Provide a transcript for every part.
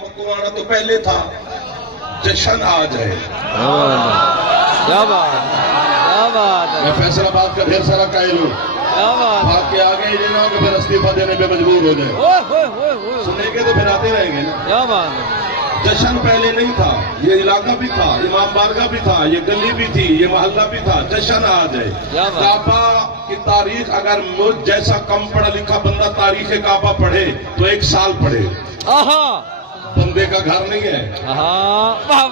مکوانا تو پہلے تھا، جشن آ جائے. کیا بات ہے. میں فیصل آباد کا ڈھیر سارا قائل ہوں. بھاگ کے آگے ہی لینا کہ پھر استعفیٰ دینے پہ مجبور ہو جائے. سنیں گے تو پھر آتے رہیں گے نا. کیا بات ہے. جشن پہلے نہیں تھا، یہ علاقہ بھی تھا، امام بارگاہ بھی تھا، یہ گلی بھی تھی، یہ محلہ بھی تھا. جشن آ جائے. کعبہ کی تاریخ اگر مجھ جیسا کم پڑھا لکھا بندہ تاریخ کعبہ پڑھے تو 1 سال پڑھے. بندے کا گھر نہیں ہے. کیا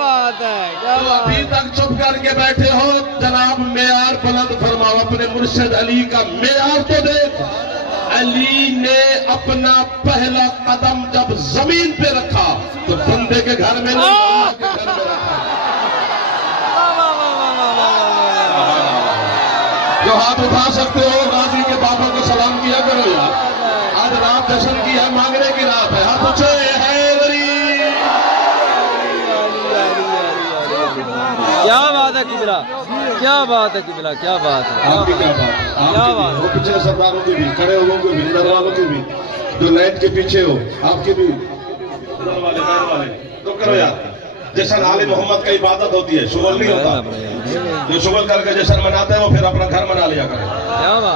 بات ہے. تو ابھی تک چپ کر کے بیٹھے ہو. جناب معیار بلند فرماؤ، اپنے مرشد علی کا معیار تو دیکھ. علی نے اپنا پہلا قدم جب زمین پہ رکھا تو بندے کے گھر میں نہیں، اللہ کے گھر میں رکھا. جو ہاتھ اٹھا سکتے ہو غازی کے بابا کو سلام کیا کرو یار. آج رات جشن کی ہے، مانگنے کی رات ہے. ہاتھ اٹھے حیدری. کیا بات ہے قبلہ. کیا بات ہے قبلہ. کیا بات ہے. آپ کی کیا بات ہے. کیا بات ہے. وہ پیچھے سرداروں کی بھی، کھڑے ہوئے کو بھی، ادھر والوں کی بھی، جو لائٹ کے پیچھے ہو آپ کے بھی، ادھر والے بیر والے تو کرو یار. جشن آل محمد کا عبادت ہوتی ہے، شغل نہیں ہوتا. جو شغل کر کے جشن مناتا ہے وہ پھر اپنا گھر منا لیا کرے.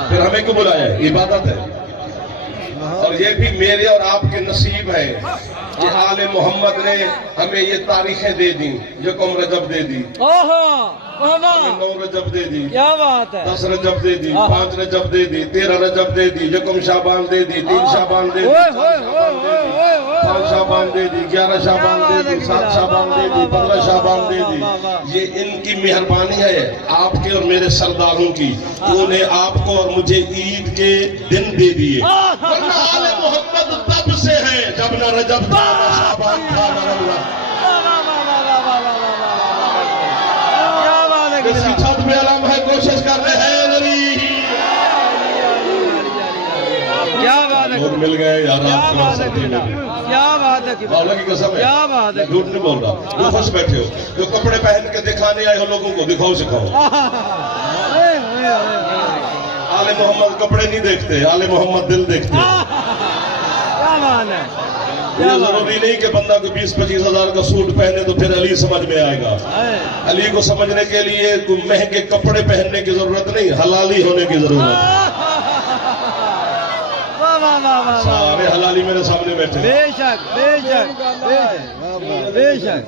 پھر ہمیں کیوں بلایا ہے؟ عبادت ہے. اور یہ بھی میرے اور آپ کے نصیب ہے کہ آل محمد نے ہمیں یہ تاریخیں دے دی. یکم رجب دے دی، 9 رجب دے دی، کیا بات ہے. 10 رجب دے دی، 5 رجب دے دی، 13 رجب دے دی، یکم شعبان دے دی، 3 شعبان دے دی، 4 شعبان دے دی، 11 شعبان دے دی، 7 شعبان دے دی، 15 شعبان دے دی. یہ ان کی مہربانی ہے آپ کے اور میرے سرداروں کی. انہوں نے آپ کو اور مجھے عید کے دن دے دیے. ورنہ آل محمد تب سے ہیں جب نہ رجب تھا نہ شعبان تھا نہ رمضان. کسی چھت میں علم ہے، کوشش کر رہے ہیں. کیا بات ہے. لوگ مل گئے یار. کیا بات ہے قبلہ. کیا بات ہے قبلہ. مولا کی قسم ہے. کیا بات ہے. جھوٹ نہیں بول رہا. جو خوش بیٹھے ہو، جو کپڑے پہن کے دکھانے آئے ہو لوگوں کو، دکھاؤ سکھاؤ. آل محمد کپڑے نہیں دیکھتے، آل محمد دل دیکھتے. کیا بات ہے. یہ ضروری نہیں کہ بندہ کو 20-25 ہزار کا سوٹ پہنے تو پھر علی سمجھ میں آئے گا. علی کو سمجھنے کے لیے کوئی مہنگے کپڑے پہننے کی ضرورت نہیں، حلالی ہونے کی ضرورت ہے. سارے حلالی میرے سامنے بیٹھے. بے شک بے شک بے شک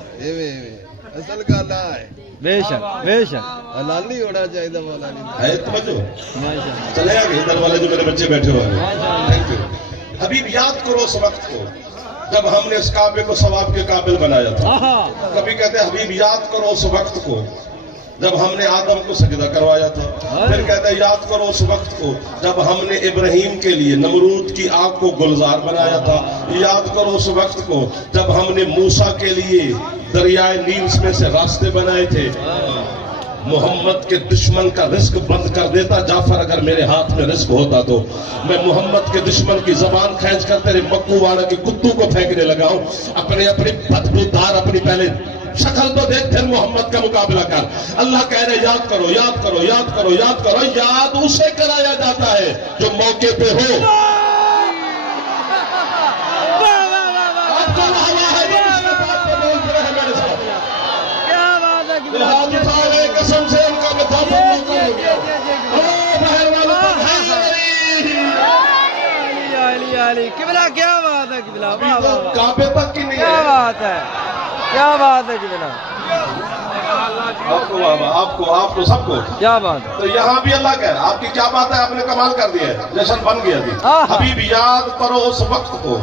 اصل کا لا ہے. بے شک بے شک. حلالی ہونا چاہیے مولا ہے. توجہ چلے آگے. ادھر والے جو میرے بچے بیٹھے ہوئے ہیں، تھینک یو. حبیب یاد کرو اس وقت کو جب ہم نے اس کعبے کو ثواب کے قابل بنایا تھا. کبھی کہتے ہیں حبیب یاد کرو اس وقت کو جب ہم نے آدم کو سجدہ کروایا تھا. پھر کہتے ہیں یاد کرو اس وقت کو جب ہم نے ابراہیم کے لیے نمرود کی آگ کو گلزار بنایا تھا. یاد کرو اس وقت کو جب ہم نے موسیٰ کے لیے دریائے نیل میں سے راستے بنائے تھے. محمد کے دشمن کا رزق بند کر دیتا جعفر اگر میرے ہاتھ میں رزق ہوتا تو. میں محمد کے دشمن کی زبان کھینچ کر تیرے مکو والا کے کتوں کو پھینکنے لگا ہوں. اپنی بدبودار اپنی پہلے شکل تو دیکھ، پھر محمد کا مقابلہ کر. اللہ کہہ رہے یاد کرو یاد کرو یاد کرو یاد کرو. یاد اسے کرایا جاتا ہے جو موقع پہ ہو. ہاتھ اٹھا رہے قسم سے ان کا مطابق نہ کرو گے. قبلہ کیا بات ہے. قبلہ کعبے تک کی نہیں ہے. کیا بات ہے. کیا بات ہے قبلہ. آپ کو سب کو کیا بات ہے. تو یہاں بھی اللہ کہہ رہا آپ کی کیا بات ہے. آپ نے کمال کر دیا ہے، جشن بن گیا جی. حبیب یاد کرو اس وقت کو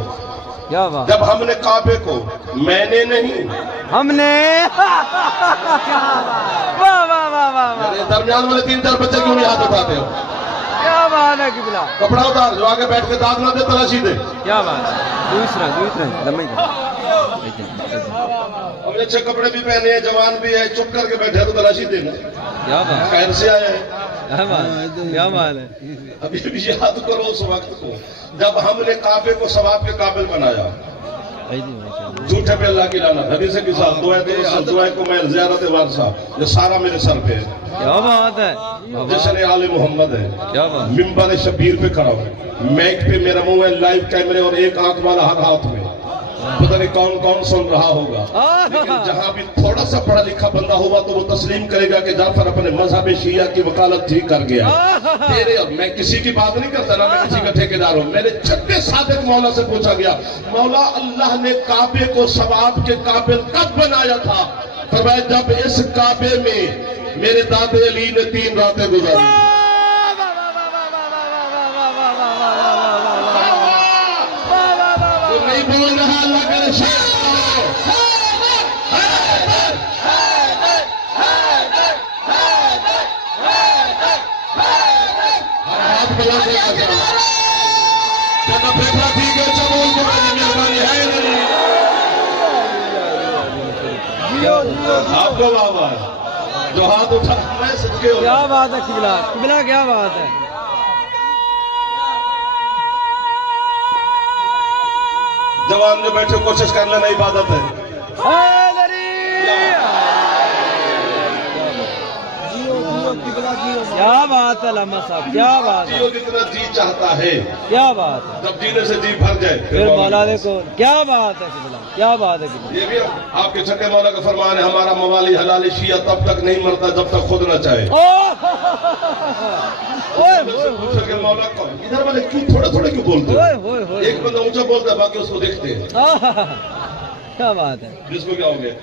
کیا بات. جب ہم نے کعبے کو، میں نے نہیں، ہم نے درمیان والے 3-4 بچے کیوں نہیں ہاتھ اٹھاتے ہو. کیا بات ہے قبلہ. کپڑا اتار، جو آگے بیٹھ کے داد نہ دے تلاشی دے. کیا بات ہے. دوسرا لمبی ہم نے اچھے کپڑے بھی پہنے ہیں، جوان بھی ہے، چپ کر کے بیٹھے تو تلاشی دینا. کیا بات. خیر سے آیا ہے. کیا بات ہے. ابھی بھی یاد کرو اس وقت کو جب ہم نے کعبے کو ثواب کے قابل بنایا. جھوٹے پہ اللہ کی لعنت. حدیث کے ساتھ دعائے کو میں زیارت وارثہ، یہ سارا میرے سر پہ ہے. کیا بات ہے. جشن آل محمد ہے. کیا بات. ممبر شبیر پہ کھڑا ہوں، میک پہ میرا منہ ہے، لائیو کیمرے اور ایک آنکھ والا ہر ہاتھ میں. पता नहीं कौन कौन सुन रहा होगा, लेकिन जहां भी थोड़ा सा पढ़ा लिखा बंदा होगा तो वो तस्लीम करेगा कि जाफर अपने मजहब शिया की वकालत ठीक कर गया। तेरे और मैं किसी की बात नहीं करता ना, मैं किसी का ठेकेदार हूं। मेरे छठे सादिक मौला से पूछा गया, मौला अल्लाह ने काबे को सवाब के काबिल कब बनाया था? फरमाया जब इस काबे में मेरे दादे अली ने 3 रातें गुजारी। तो नहीं बोल रहा अल्लाह का निशान। हाथ बना देगा जब फेफड़ा ठीक है चबूल को मेहरबानी है नहीं। आपको बाबा जो हाथ उठा मैं सदके हो। क्या बात है किबला, किबला क्या बात है। जवान जो बैठे कोशिश कर लेना इबादत है। क्या बात है लम्मा साहब, क्या बात है। जियो जितना जी चाहता है, क्या बात है। जब जीने से जी भर जाए फिर मौला देखो क्या बात है किबला, क्या बात है किबला। ये भी आपके छठे मौला का फरमान है, हमारा मवाली हलाली शिया तब तक नहीं मरता जब तक खुद न चाहे। पूछो कि मौला कौन, इधर वाले क्यों थोड़े थोड़े क्यों बोलते हैं? एक बंदा ऊंचा बोलता है, बाकी उसको देखते हैं। क्या बात है। जिसको क्या हो गया,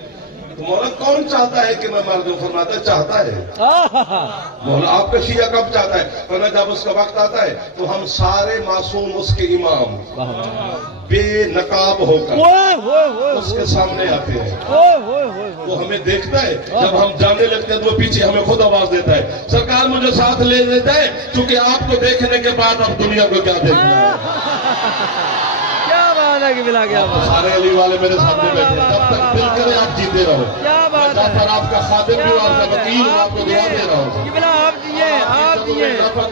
तो मौला कौन चाहता है कि मैं मर दूं? फरमाता है चाहता है। मौला आपका शिया कब चाहता है? फरमाया जब उसका वक्त आता है तो हम सारे मासूम उसके इमाम बेनकाब होकर उसके सामने आते हैं। वो हमें देखता है, जब हम जाने लगते हैं तो वो पीछे हमें खुद आवाज देता है, सरकार मुझे साथ ले लेता है, क्योंकि आपको देखने के बाद अब दुनिया को क्या देखना है। क्या बात। सारे अली वाले मेरे सामने बैठे, जब तक दिल करे आप जीते रहो। क्या बात है। पर आपका खादिम भी, आपका वकील हूं, आपको दुआ दे रहा हूं। किबला आप दिए, आप दिए।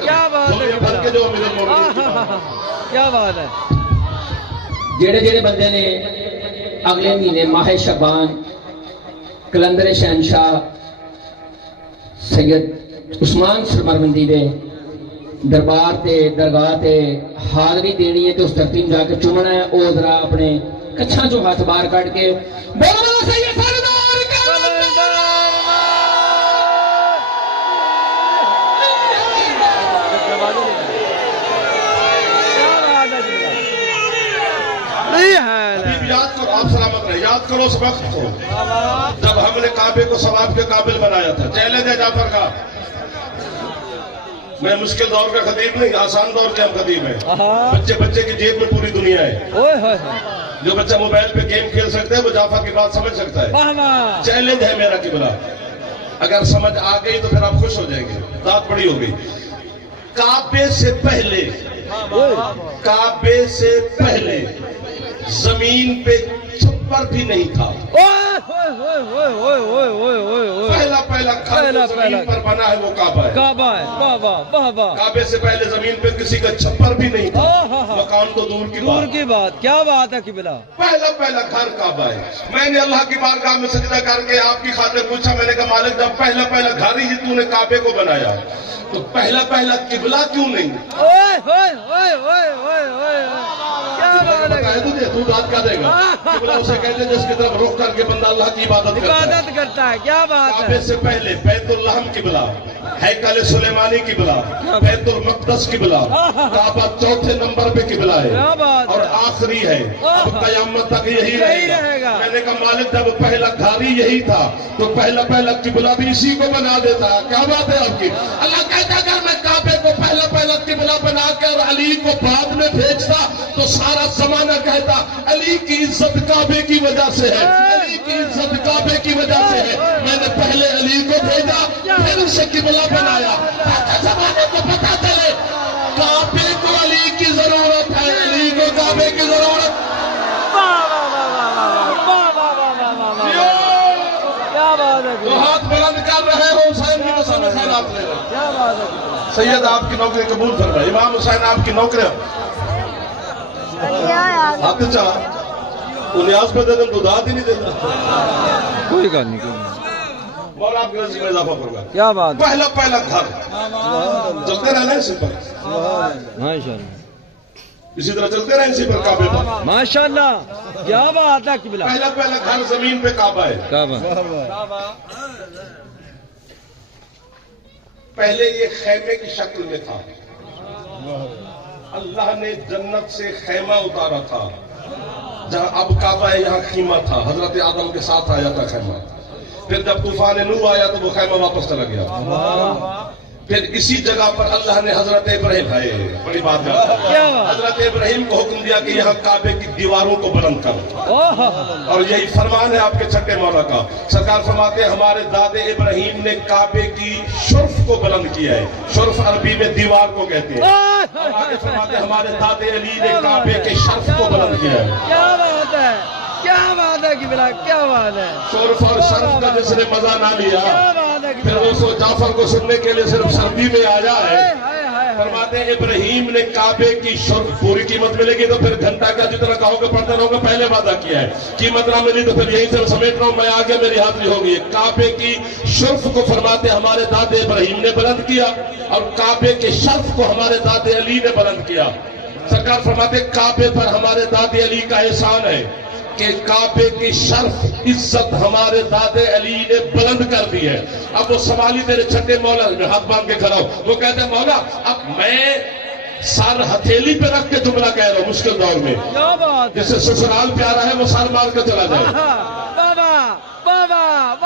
क्या बात है भर के जो मेरे क्या बात है। जेड़े जेड़े बंदे ने अगले महीने माह शबान कलंदर शहनशाह सैयद उस्मान सरमरबंदी दे दरबार ते दरगाह ते हाजरी देनी है, तो उस तरतीब जाके चुमना है। ओ जरा अपने कच्छां चो हाथ बाहर कट के बोलो सैयद सरदार का याद करो, आप सलामत रहे। याद करो उस वक्त को जब हमने काबे को सवाब के काबिल बनाया था। चैलेंज है जाफर का। मैं मुश्किल दौर का खतीब नहीं, आसान दौर के हम खतीब हैं। बच्चे बच्चे की जेब में पूरी दुनिया है। जो बच्चा मोबाइल पे गेम खेल सकता है वो जाफर की बात समझ सकता है। चैलेंज है मेरा किबला, अगर समझ आ गई तो फिर आप खुश हो जाएंगे। बात बड़ी हो गई। काबे से पहले, काबे से पहले जमीन पे छप्पर भी नहीं था। पहला पहला घर जमीन पर बना है वो काबा है। काबा है। काबे से पहले जमीन पे किसी का छप्पर भी नहीं था। मकान तो दूर की बात। क्या बात है किबला। पहला पहला घर काबा है। मैंने अल्लाह की बारगाह में सजदा करके आपकी खातिर पूछा, मैंने कहा मालिक जब पहला पहला घर ही तूने काबे को बनाया तो पहला पहला किबला क्यों नहीं? बताया तुझे, तू बात कर देगा। किबला उसे कहते हैं जिसकी तरफ रुख करके बंदा अल्लाह की इबादत करता है। क्या बात है। काबे से पहले बैतुल्लहम किबला, हैकल सुलेमानी किबला, बैतुल मक़दस किबला, काबा चौथे नंबर पे किबला है और आखिरी है। अब क़यामत तक यही रहेगा। मैंने कहा मालिक जब पहला घर ही यही था तो पहला पहला किबला भी इसी को बना देता। क्या बात है आपकी। अल्लाह कहता अगर मैं काबे को पहला पहला किबला बनाकर अली को बाद में भेजता तो सारा जमाना कहता अली की इज्जत काबे की वजह से है, अली की इज्जत काबे की वजह से है। मैंने पहले अली को भेजा फिर उसे किबला बनाया ताकि जमाने को पता चले काबे को अली की जरूरत है, अली को काबे की जरूरत। क्या बात है। तो हाथ बुलंद कर रहे हो, हुसैन की कसम में खैरात ले रहे। क्या बात है। सैयद आपकी नौकरी कबूल फरमाए। इमाम हुसैन आपकी नौकरी हाथ चाह उन्यास पे दे तो दाद ही नहीं देता। कोई गल नहीं। और आपकी रज़ी में इजाफा फरमाए। क्या बात। पहला पहला घर चलते रहना है इस पर। माशाअल्लाह। اسی طرح چلتے رہے اسی پر کعبے پر. ماشاءاللہ کیا بات ہے قبلہ. پہلا پہلا گھر زمین پہ کعبہ ہے. کعبہ. پہلے یہ خیمے کی شکل میں تھا. اللہ نے جنت سے خیمہ اتارا تھا. جہاں اب کعبہ ہے یہاں خیمہ تھا. حضرت آدم کے ساتھ آیا تھا خیمہ. پھر جب طوفان نوح آیا تو وہ خیمہ واپس چلا گیا. پھر اسی جگہ پر اللہ نے حضرت ابراہیم بڑی بات ہے. حضرت ابراہیم کو حکم دیا کہ یہاں کعبے کی دیواروں کو بلند کر. اور یہی فرمان ہے آپ کے چھٹے مولا کا. سرکار فرماتے ہیں ہمارے داد ابراہیم نے کعبے کی شرف کو بلند کیا ہے. شرف عربی میں دیوار کو کہتے ہیں. اور آگے فرماتے ہیں ہمارے داد علی نے کعبے کے شرف کو بلند کیا ہے. کیا بات ہے کیا بات ہے قبلہ کیا بات ہے. شرف اور شرف کا جس نے مزہ نہ لیا پھر وہ جعفر کو سننے کے لیے صرف سردی میں آیا ہے. فرماتے ہیں ابراہیم نے کعبے کی شرف پوری قیمت ملے گی تو پھر گھنٹہ کا جتنا کہو گے پڑھتے رہو گے. پہلے وعدہ کیا ہے قیمت نہ ملی تو پھر یہیں سے سمیٹ رہا ہوں میں آگے میری حاضری ہوگی. کعبے کی شرف کو فرماتے ہیں ہمارے داد ابراہیم نے بلند کیا اور کعبے کے شرف کو ہمارے داد علی نے بلند کیا. سرکار فرماتے ہیں کعبے پر ہمارے داد علی کا احسان ہے کہ کعبے کی شرف عزت ہمارے داد علی نے بلند کر دی ہے. اب وہ سوالی تیرے چھٹے مولا ہاتھ باندھ کے کھڑا ہو. وہ کہتے ہیں مولا اب میں سر ہتھیلی پہ رکھ کے جملہ کہہ رہا ہوں مشکل دور میں. جسے سسرال پیارا ہے وہ سر مار کے چلا جائے.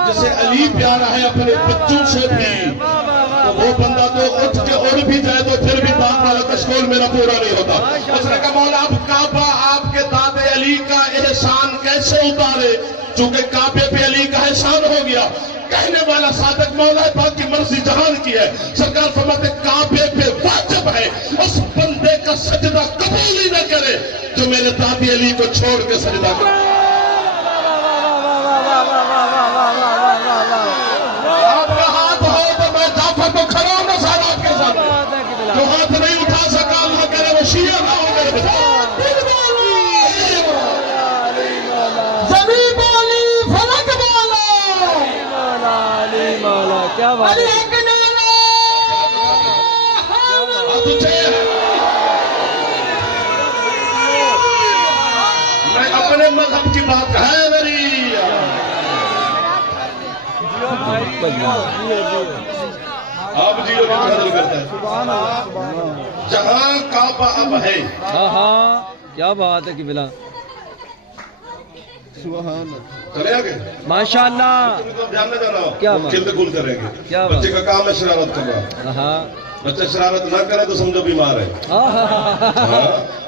جسے علی پیارا ہے اپنے بچوں سے بھی تو وہ بندہ تو اٹھ کے اڑ بھی جائے تو پھر بھی داد والا کشکول میرا پورا نہیں ہوتا. اس نے کہا مولا اب کعبہ آپ کے داد علی کا احسان کیسے اتارے چونکہ کعبے پہ علی کا احسان ہو گیا. کہنے والا صادق مولا ہے باقی مرضی جہان کی ہے. سرکار فرماتے کعبے پہ واجب ہے اس بندے کا سجدہ قبول ہی نہ کرے جو میرے داد علی کو چھوڑ کے سجدہ کرے. آپ کا ہاتھ ہو تو میں جعفر کو کھڑا ہوں نا سارا آپ کے سامنے. جو ہاتھ نہیں اٹھا سکا اللہ کرے وہ شیعہ نہ ہو میرے زمین بولی فلک بولا کیا بات ہے. میں اپنے مذہب کی بات ہے میری. آپ جیو کی قدر کرتا ہے. جہاں کعبہ اب ہے ہاں کیا بات ہے قبلہ. چلے آگے ماشاءاللہ دھیان نہ جانا کیا بات کھلتے کھل کریں گے. کیا بات. بچے کا کام ہے شرارت کرنا. ہاں بچہ شرارت نہ کرے تو سمجھو بیمار ہے.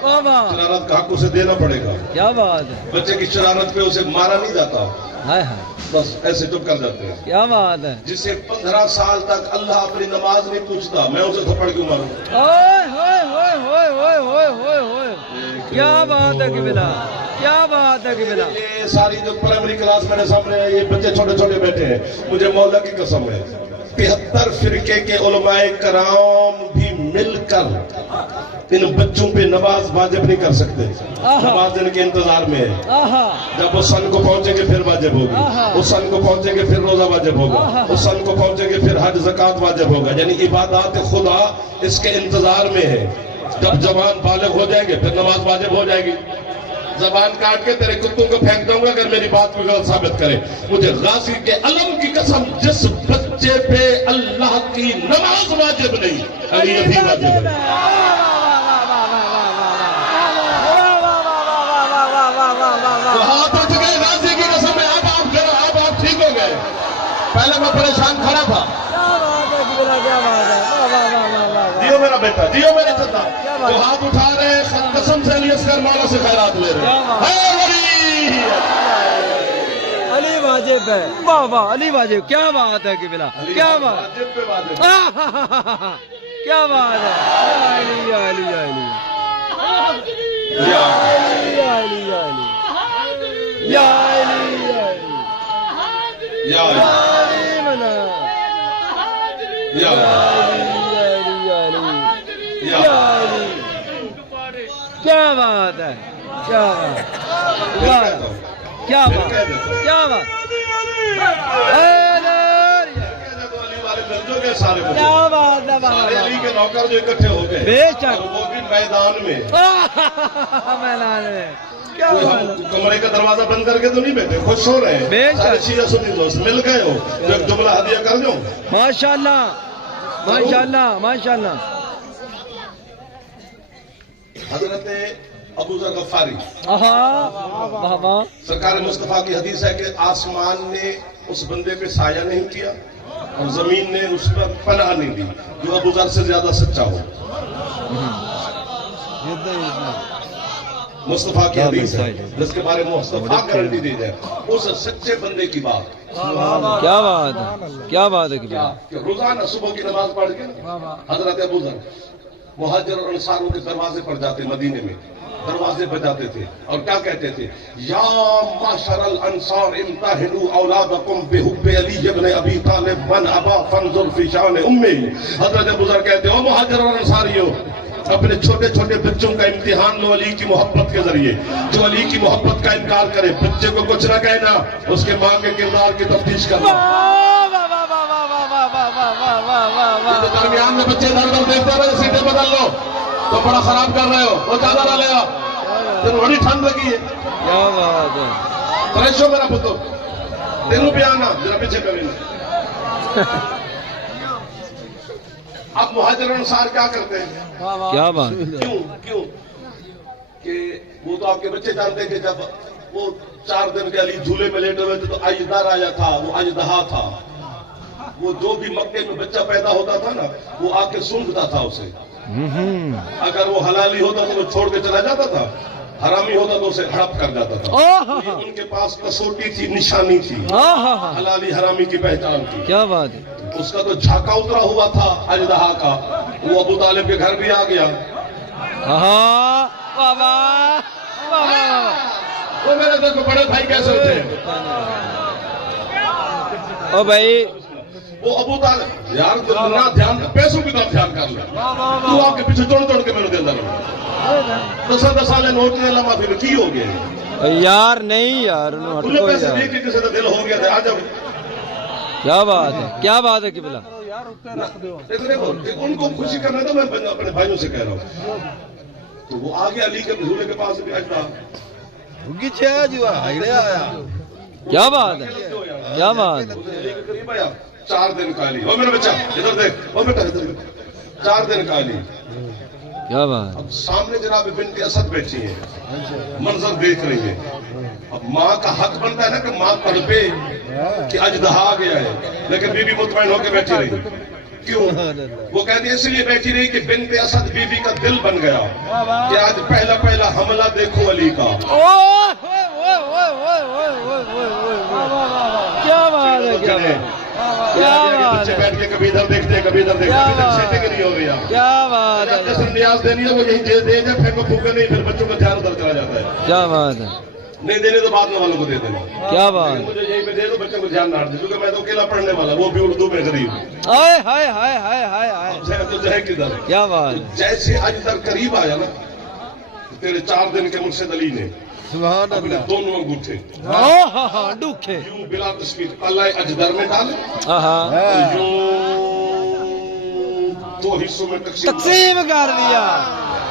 شرارت کا حق اسے دینا پڑے گا. کیا بات ہے. بچے کی شرارت پہ اسے مارا نہیں جاتا ہائے ہائے بس ایسے چپ کر جاتے ہیں. کیا بات ہے. جسے 15 سال تک اللہ اپنی نماز نہیں پوچھتا میں اسے تھپڑ کیوں ماروں. کیا بات ہے قبلہ کیا بات ہے قبلہ. یہ ساری جو پرائمری کلاس میرے سامنے ہے یہ بچے چھوٹے چھوٹے بیٹھے ہیں مجھے مولا کی قسم ہے 73 فرقے کے علماء کرام بھی مل کر ان بچوں پہ نماز واجب نہیں کر سکتے. نماز ان کے انتظار میں ہے. جب وہ سن کو پہنچیں گے پھر واجب ہوگی. اس سن کو پہنچیں گے پھر روزہ واجب ہوگا. اس سن کو پہنچیں گے پھر حج زکوٰۃ واجب ہوگا. یعنی عبادات خدا اس کے انتظار میں ہے. جب جوان بالغ ہو جائیں گے پھر نماز واجب ہو جائے گی. زبان کاٹ کے تیرے کتوں کو پھینک دوں گا اگر میری بات کو غلط ثابت کرے. مجھے غازی کے علم کی قسم جس بچے پہ اللہ کی نماز واجب نہیں علی ابھی واجب ہے. تو ہاتھ اٹھ گئے غازی کی قسم ہے. اب آپ ٹھیک ہو گئے. پہلے میں پریشان کھڑا تھا. جیو میرا بیٹا جیو میرے چچا جو ہاتھ اٹھا رہے قسم سے علی اصغر مولا سے خیرات لے رہے ہیں. علی واجب ہے. واہ واہ علی واجب. کیا بات ہے قبلہ کیا بات کیا بات ہے. علی علی علی یا علی علی یا علی یا کیا بات ہے. کیا بات کیا بات کیا بات. سارے علی کے نوکر جو اکٹھے ہو گئے بے شک وہ بھی मैदान में मैदान में क्या कोई बात हम है। कमरे का दरवाजा बंद करके तो नहीं बैठे, खुश हो रहे हैं। बेशक। सारे शिया सुन्नी दोस्त मिल गए हो तो एक जुमला हदिया कर दो। माशाल्लाह माशाल्लाह माशाल्लाह। हजरत अबू ज़र गफ्फारी वाह वाह। सरकार मुस्तफा की हदीस है कि आसमान ने उस बंदे पे साया नहीं किया और जमीन ने उस पर पनाह नहीं दी जो अबू ज़र से ज्यादा सच्चा हो। मुस्तफा की हदीस है जिसके बारे में मुस्तफा गारंटी दे जाए, उस सच्चे बंदे की बात। क्या बात है, क्या बात है कि रोजाना सुबह की नमाज पढ़ के हजरत अबू ज़र मुहाजिर और अंसारों के दरवाजे पर जाते, मदीने में दरवाजे बजाते थे और क्या कहते थे, या माशरल अंसार इम्ताहिनु औलादकुम बिहुब्बि अली इब्न अबी तालिब मन अबा फंजुर फी शान उम्मी। हजरत अबू ज़र कहते हो मुहाजिर और अंसारियों, अपने छोटे छोटे बच्चों का इम्तिहान लो अली की मोहब्बत के जरिए। जो अली की मोहब्बत का इनकार करे बच्चे को कुछ ना कहना, उसके माँ के किरदार की तफ्तीश करना। दरमियान में बच्चे इधर उधर देखते रहे, सीटें बदल लो तो बड़ा खराब कर रहे हो, वो ज्यादा ना लेगा, तेन बड़ी ठंड लगी है। क्या बात है। फ्रेश हो मेरा पुत्र, तेनू भी आना जरा पीछे करें। अब मुहाजिर अंसार क्या करते हैं, क्या बात। क्यों क्यों कि वो तो आपके बच्चे जानते हैं कि जब वो 4 दिन के अली झूले में लेटे हुए थे तो अजदर आया था, वो अजदहा था। वो जो भी मक्के में बच्चा पैदा होता था ना, वो आके सूंघता था उसे। अगर वो हलाली होता तो वो छोड़ के चला जाता था, हरामी होता तो उसे हड़प कर जाता था। ये उनके पास कसौटी थी, निशानी थी, हलाली हरामी की पहचान थी। क्या बात है। उसका तो झाका उतरा हुआ था अजदहा का, वो अबू तालिब के घर भी आ गया। वो मेरे देखो बड़े भाई कैसे होते हैं। ओ भाई वो अबू तालिब यार ना ध्यान, पैसों की तरफ ध्यान कर ले, तू आपके पीछे तोड़ तोड़ के मेरे दे अंदर 10 साल नोट ने लमा फिर की हो गए यार। नहीं यार खुले पैसे दे के किसी का दिल हो गया था। आ जाओ, क्या बात है, क्या बात है कि बिला। देखो उनको खुशी करना तो मैं अपने भाइयों से कह रहा हूँ। तो वो आ गया अली के झूले के पास भी अजदा। क्या बात है, क्या बात है। अली के करीब आया, 4 दिन का अली। ओ मेरा बच्चा इधर देख, ओ बेटा इधर देख, 4 दिन का अली। क्या बात। अब सामने जनाब बिन्त असद बैठी है, मंजर देख रही है। अब माँ का हक बनता है ना कि माँ तड़पे कि अजदहा आ गया है, लेकिन बीबी मुतमईन होकर बैठी रही। क्यों? वो कहती है इसलिए बैठी रही कि बिन्त असद बीबी का दिल बन गया कि आज पहला पहला हमला देखो अली का। क्या बात है, क्या बात है, क्या बात बच्चे है, बैठ के कभी इधर देखते हैं, कभी इधर देखते हैं, अभी तक सेटिंग नहीं हो रही है। क्या बात है, जैसे न्याज देनी है वो यही दे दे, फेंको फूको नहीं, फिर बच्चों का ध्यान उधर चला जाता है। क्या बात है। नहीं देने तो बाद में वालों को दे देना। क्या बात। मुझे यहीं पे दे दो, बच्चों को ध्यान ना दे, क्योंकि मैं तो अकेला पढ़ने वाला, वो भी उर्दू में गरीब। हाय हाय हाय हाय हाय हाय। तो जाए किधर। क्या बात। जैसे अजदर करीब आया ना, तेरे 4 दिन के मुर्शिद अली ने अपने दोनों अंगूठे दुखे यूं बिला तस्वीर अल्लाह अजदर में डाले, यूं 2 हिस्सों में तकसीम कर दिया।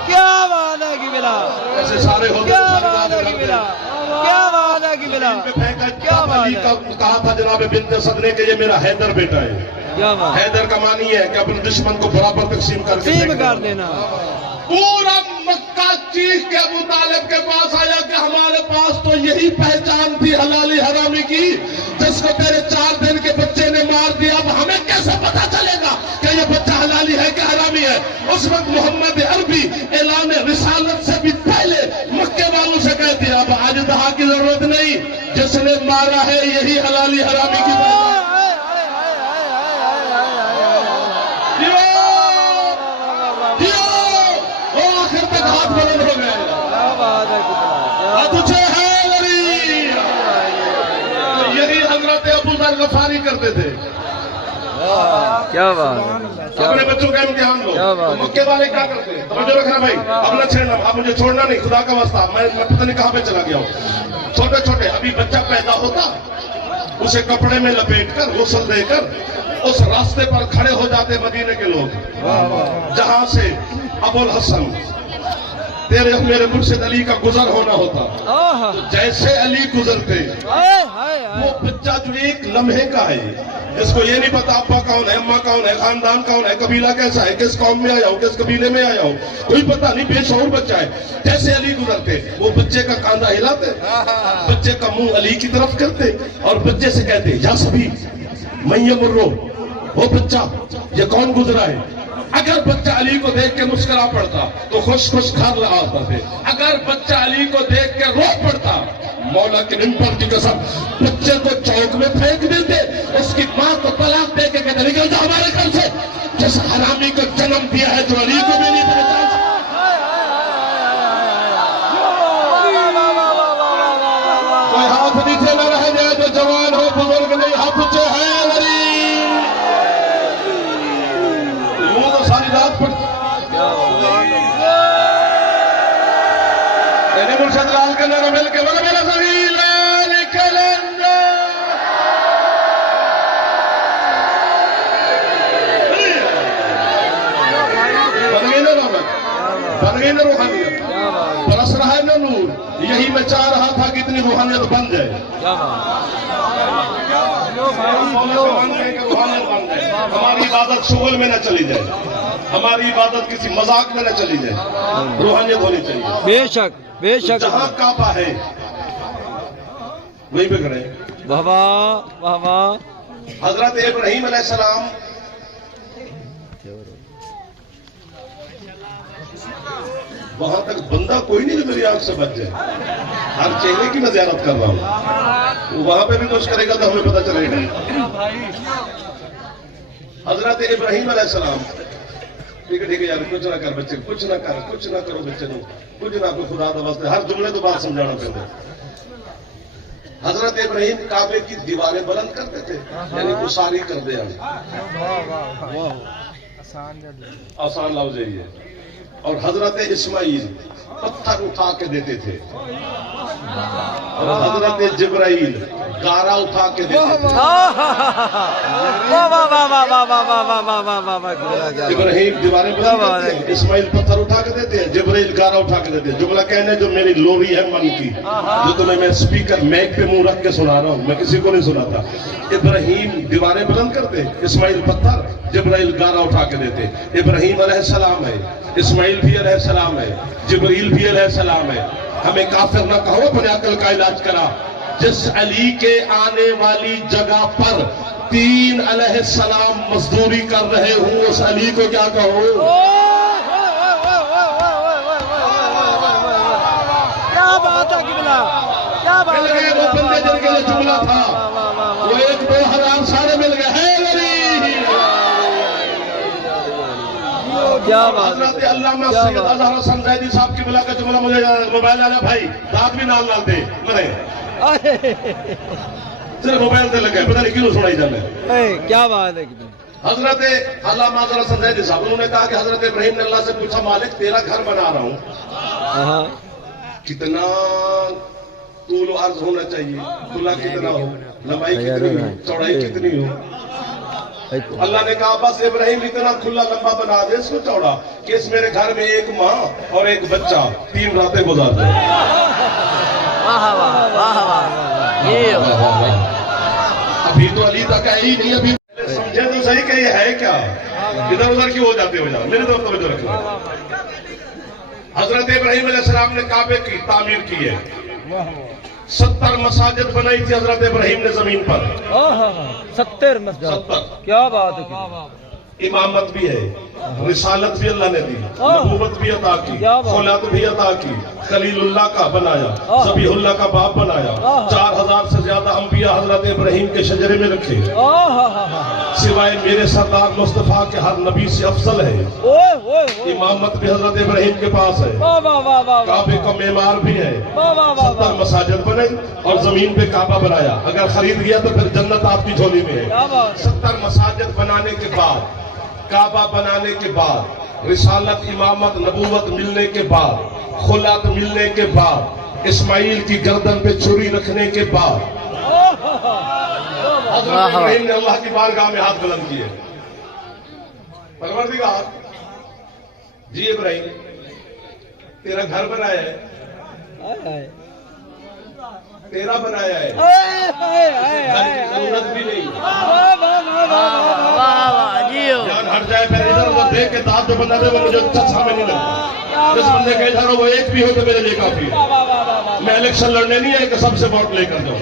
क्या बात है कि बिला। ऐसे सारे होते। क्या बात है कि बिला, क्या बात है कि बिला। क्या अली का कहा था जनाब बिन्त असद ने कि ये मेरा हैदर बेटा है। क्या बात। हैदर का मानी है कि अपने दुश्मन को बराबर तकसीम तकसीम कर देना। पूरा मक्का चीख के अबू तालिब के पास आया कि हमारे पास तो यही पहचान थी हलाली हरामी की, जिसको तेरे 4 दिन के बच्चे ने मार दिया। अब हमें कैसे पता चलेगा कि ये बच्चा हलाली है कि हरामी है। उस वक्त मोहम्मद अरबी ऐलान रिसालत से भी पहले मक्के वालों से कह दिया अब अजदहा की जरूरत नहीं, जिसने मारा है यही हलाली हरामी की बात है। हाथ बुलंद हो गए। क्या बात है कि बिला। तुझे है गरीब। यही हजरत अबू ज़र गफ़ारी करते थे। क्या बात है। अपने बच्चों का इम्तिहान लो। तो मक्के वाले क्या करते हैं, तवज्जो रखना भाई, अब न छेड़ना, अब मुझे छोड़ना नहीं, खुदा का वास्ता। मैं पता नहीं कहाँ पे चला गया हूँ। छोटे छोटे अभी बच्चा पैदा होता, उसे कपड़े में लपेट कर गुस्ल देकर उस रास्ते पर खड़े हो जाते मदीने के लोग, जहां से अबुल हसन तेरे और मेरे मुर्शिद अली का गुजर होना होता, आहा, तो जैसे अली गुजरते, हाय हाय वो हाय, बच्चा जो एक लम्हे का है, इसको ये नहीं पता अब्बा कौन है, अम्मा कौन है, खानदान कौन है, कबीला कैसा है, किस कौम में आया हूँ, किस कबीले में आया हूँ, कोई पता नहीं, बेशऊर बच्चा है। जैसे अली गुजरते, वो बच्चे का कांधा हिलाते, बच्चे का मुंह अली की तरफ करते और बच्चे से कहते, या सभी मैयमुर्रो, वो बच्चा ये कौन गुजरा है। अगर बच्चा अली को देख के मुस्कुरा पड़ता तो खुश खुश घर लगाते थे, अगर बच्चा अली को देख के रो पड़ता, मौला के मिंबर की कसम, बच्चे को चौक में फेंक देते, उसकी माँ को तलाक दे के कहते निकल जाओ हमारे घर से, जिस हरामी को जन्म दिया है जो अली को भी नहीं पहचान सकता। कोई हाथ नीचे न रह जाए, जो जवान हो बुजुर्ग नहीं, हाथ ऊंचे है अली। यूं तो सारी रात पड़ती, तेरे मुर्शिद लाल के नारा मिल के बोलो मेरा सभी लाल कलंदर। बन गई ना रौनक, बन गई ना रूहानियत, बरस रहा है ना नूर। यही मैं चाह रहा था कि इतनी रूहानियत बन जाए, हमारी इबादत शुगल में न चली जाए, हमारी इबादत किसी मजाक में न चली जाए, रूहानियत होनी चाहिए। बेशक बेशक, जहां काबा है वहीं पे खड़े। वाह वाह वाह वाह, हजरत इब्राहीम अलैहिस्सलाम वहां तक बंदा कोई नहीं जो मेरी आंख से बच जाए, हर चेहरे की मैं ज़ियारत कर रहा हूं, वहां पे भी कुछ करेगा तो हमें पता चलेगा। हजरत इब्राहीम अलैहिस्सलाम, ठीक है यार, कुछ ना कर बच्चे, कुछ ना कर, कुछ ना करो बच्चे को, कुछ ना कोई खुदा दा वास्ते, हर जुमले तो बात समझाना पड़ता। हजरत इब्राहीम काबे की दीवारें बुलंद करते थे, यानी उसारी कर दे, आसान लफ्ज है ये। और हजरत इस्माइल पत्थर उठा के देते थे, और हजरत जिब्राइल गारा उठा के देते थे। वाह वाह वाह वाह वाह वाह वाह वाह वाह वाह वाह वाह वाह, क्या क्या इब्राहीम दीवारें बुलंद करते हैं, इस्माइल पत्थर उठा के देते हैं, जिब्राइल गारा उठा के देते हैं। जुमला कहने जो मेरी लोरी है मन की, जो तुम्हें मैं स्पीकर मैक पे मुंह रख के सुना रहा हूँ, मैं किसी को नहीं सुनाता। इब्राहीम दीवारें बुलंद करते, इस्माइल पत्थर, जिब्राइल गारा उठा के देते। इब्राहीम अलैहिस्सलाम है, इस्माइल भी अलैहिस्सलाम है, जिब्रील भी अलैहिस्सलाम है। हमें काफिर ना कहो, अपने अकल का इलाज करा। जिस अली के आने वाली जगह पर 3 अलैहिस्सलाम मजदूरी कर रहे हूं, उस अली को क्या कहो? क्या बात है किबला, क्या बात मिल गए वो बंदे जिनके लिए जुमला था, वो 1-2 हजार सारे मिल गए। है क्या बात, हजरत अल्लामा सैयद अजहर हसन ज़ैदी साहब की बुला का जुमला मुझे मोबाइल आया भाई, दाद भी नाल नाल दे मरे, सिर्फ मोबाइल से लगे, पता नहीं क्यों सुनाई जाने। क्या बात है। हजरत अल्लामा अजहर हसन ज़ैदी साहब, उन्होंने कहा कि हजरत इब्राहीम ने अल्लाह से पूछा, मालिक तेरा घर बना रहा हूं, कितना तूल अर्ज होना चाहिए, खुला कितना हो, लंबाई कितनी हो, चौड़ाई कितनी हो। अल्लाह ने कहा बस इब्राहीम इतना खुला लंबा बना दे, इसको चौड़ा, कि इस मेरे घर में एक माँ और एक बच्चा 3 रातें गुजार दे। अभी तो अली तक है ही नहीं, अभी समझे तो सही कि ये है क्या, इधर उधर क्यों हो जाते हो जाओ, मेरी तरफ तवज्जो रखना। हजरत इब्राहीम अलैहिस्सलाम ने काबे की तामीर की है, 70 मसाजिद बनाई थी हजरत इब्राहीम ने जमीन पर। 70 मस्जिद, क्या बात है। इमामत भी है, रिसालत भी अल्लाह ने दी, नबूवत भी अता की, खिलाफत भी अता की, खलीलुल्लाह का बनाया, ज़बीहुल्लाह का बाप बनाया, 4000 से ज्यादा अंबिया हजरत इब्राहीम के शजरे में रखे, सिवाय मेरे सरदार मुस्तफा के हर नबी से अफजल है। इमामत भी हजरत इब्राहीम के पास है, काबे का मेमार भी है, 70 मसाजिद बने और जमीन पे काबा बनाया। अगर खरीद गया तो फिर जन्नत आपकी झोली में है। 70 मसाजिद बनाने के बाद, काबा बनाने के बाद, रिसालत, इमामत, नबूवत मिलने के बाद, खुलात मिलने के बाद, इस्माइल की गर्दन पे छुरी रखने के बाद, हजरत इब्राहीम ने अल्लाह की बारगाह में हाथ बुलंद किए, परवरदिगार जी इब्राहीम तेरा घर बनाया है, हाय तेरा बनाया है, हाय हाय हाय घर हाय की हाय जरूरत भी नहीं। वाह वाह वाह वाह वाह वाह जियो ध्यान हट जाए, फिर इधर वो देख के दांत जो बना दे वो मुझे अच्छा सामने नहीं लगता। जिस बंदे के इधर हो वो एक भी हो तो मेरे लिए काफी है। मैं इलेक्शन लड़ने नहीं है कि सबसे वोट लेकर जाऊं,